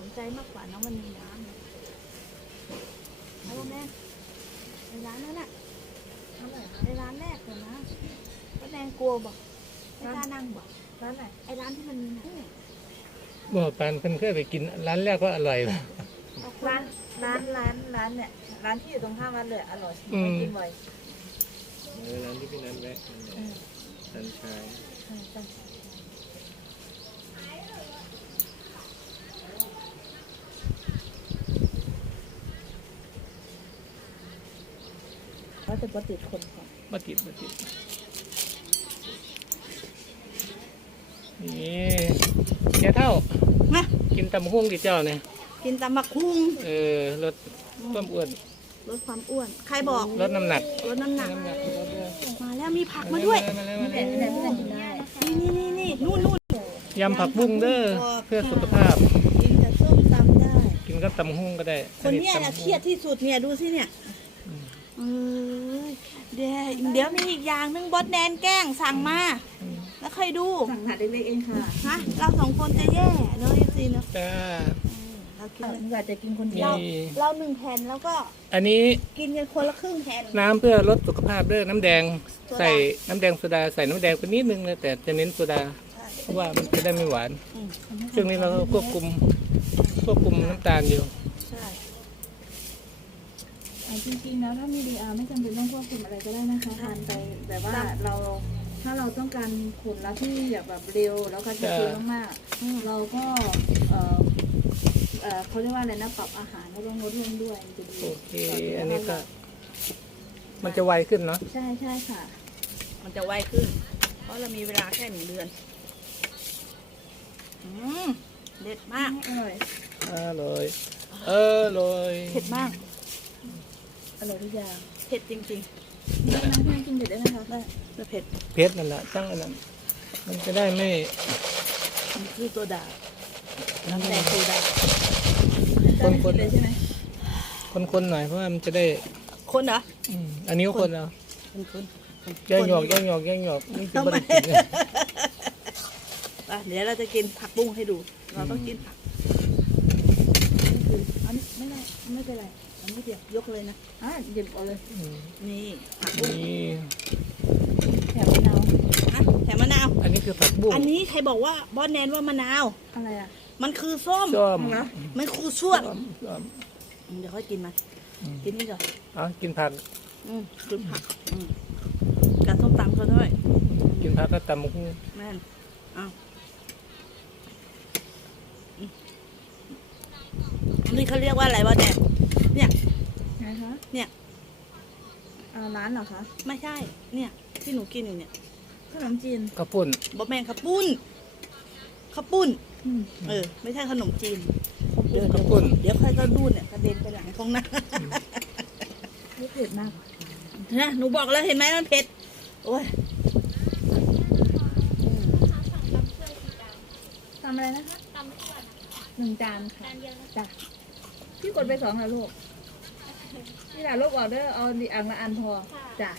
ใจมากกว่าน้องมันมีน้ำแล้วแม่ในร้านนั้นน่ะในร้านแรกเลยนะป้าแดงกลัวบอกไม่กล้านั่งบอกร้านไหนไอ้ร้านที่มันมีน้ำบ่ปานเพิ่นเคยไปกินร้านแรกก็อร่อยนะร้านเนี่ยร้านที่อยู่ตรงข้ามวัดเลยอร่อยกินบ่อยร้านที่พี่นันแวะร้านชายเขาจะปฏิดคนก่อนมาติดนี่แค่เท่ามากินตำหุ้งกี่เจ้าเนี่ยกินตำบักคุ้งลดความอ้วนลดความอ้วนใครบอกลดน้ำหนักลดน้ำหนักมาแล้วมีผักมาด้วยนี่นู่นยำผักบุ้งเด้อเพื่อสุขภาพกินกับส้มตำได้กินกับตำหุ้งก็ได้คนเนี้ยนะเครียดที่สุดเนี่ยดูสิเนี่ยเดี๋ยวมีอีกอย่างนึงบอสแนนแกล้งสั่งมาแล้วเคยดูสั่งถาดเล็กๆเองค่ะฮะเราสองคนจะแย่เนอะสิเนอะจ้าเรากินอยากจะกินคนเดียวเรา1 แผ่นแล้วก็อันนี้กินกันคนละครึ่งแผ่นน้ำเพื่อลดสุขภาพเด้อน้ำแดงใส่น้ำแดงโซดาใส่น้ำแดงไปนิดนึงเลยแต่จะเน้นโซดาเพราะว่ามันจะได้ไม่หวานช่วงนี้เราควบคุมน้ำตาลอยู่ใช่จริงๆแล้วถ้ามีDRไม่จำเป็นต้องควบคุมอะไรก็ได้นะคะทานไปแต่ว่าถ้าเราต้องการผลลัพธ์ที่แบบเร็วแล้วก็จะเร็วมากๆเราก็เขาเรียกว่าอะไรนะปรับอาหารแล้วก็งดลงด้วยจะดีโอเคอันนี้ก็มันจะไวขึ้นเนาะใช่ค่ะมันจะไวขึ้นเพราะเรามีเวลาแค่1 เดือนเด็ดมากอร่อยเผ็ดมากอร่อยทุกอย่างเผ็ดจริงๆได้นะพี่กินเผ็ดได้ไหมคะได้เผ็ดนั่นแหละตั้งอันนั้นมันจะได้ไม่มันคือตัวด่าน้ำแดงตัวด่าคนเลยใช่ไหมคนหน่อยเพราะว่ามันจะได้คนเหรออันนี้คนเอาคนแย่งหยอกนี่คือบัตรกินเดี๋ยวเราจะกินผักบุ้งให้ดูเราต้องกินผักอันนี้ไม่เป็นไรอันนี้เดี๋ยวยกเลยนะหยิบเอาเลยนี่ผักบุ้งแถมมะนาวแถมมะนาวอันนี้คือผักบุ้งอันนี้ใครบอกว่าบอสแนนว่ามะนาวอะไรอ่ะมันคือส้มนะมันคือช่วงเดี๋ยวค่อยกินมันกินนี่ก่อนกินผักกินผักกับส้มตำเขาด้วยกินผักก็ตำหุ้งแม่นนี่เขาเรียกว่าอะไรวะแดงเนี่ยนะคะเนี่ยร้านเหรอคะไม่ใช่เนี่ยที่หนูกินอยู่เนี่ยขนมจีนข้าวปุ้นบะแมงข้าวปุ้นไม่ใช่ขนมจีนข้าวปุ้นเดี๋ยวค่อยก็ดูเนี่ยกระเด็นไปหลังตรงนั้นเผ็ดมากนะหนูบอกแล้วเห็นไหมมันเผ็ดโอ้ยทำอะไรนะคะ1 จานค่ะจ้ะพี่กดไป2แล้วลูกพี่หลานลูกออเดอร์เอาอ่างละอันพอจ้ะ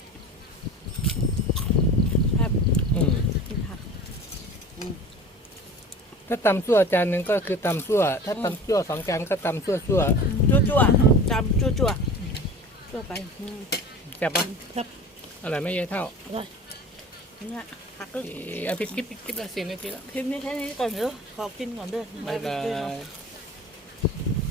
ครับถ้าตำซั่วจานหนึ่งก็คือตำซั่วถ้าตำซั่ว2 จานก็ตำซั่วจั่วจำจั่วไปแซ่บปะครับอะไรไม่เยอะเท่าเนี่ยผักก็เอาไปคิดละ10 นาทีละคลิปนี้แค่นี้ก่อนเด้อขอกินก่อนเด้อบ๊ายบาย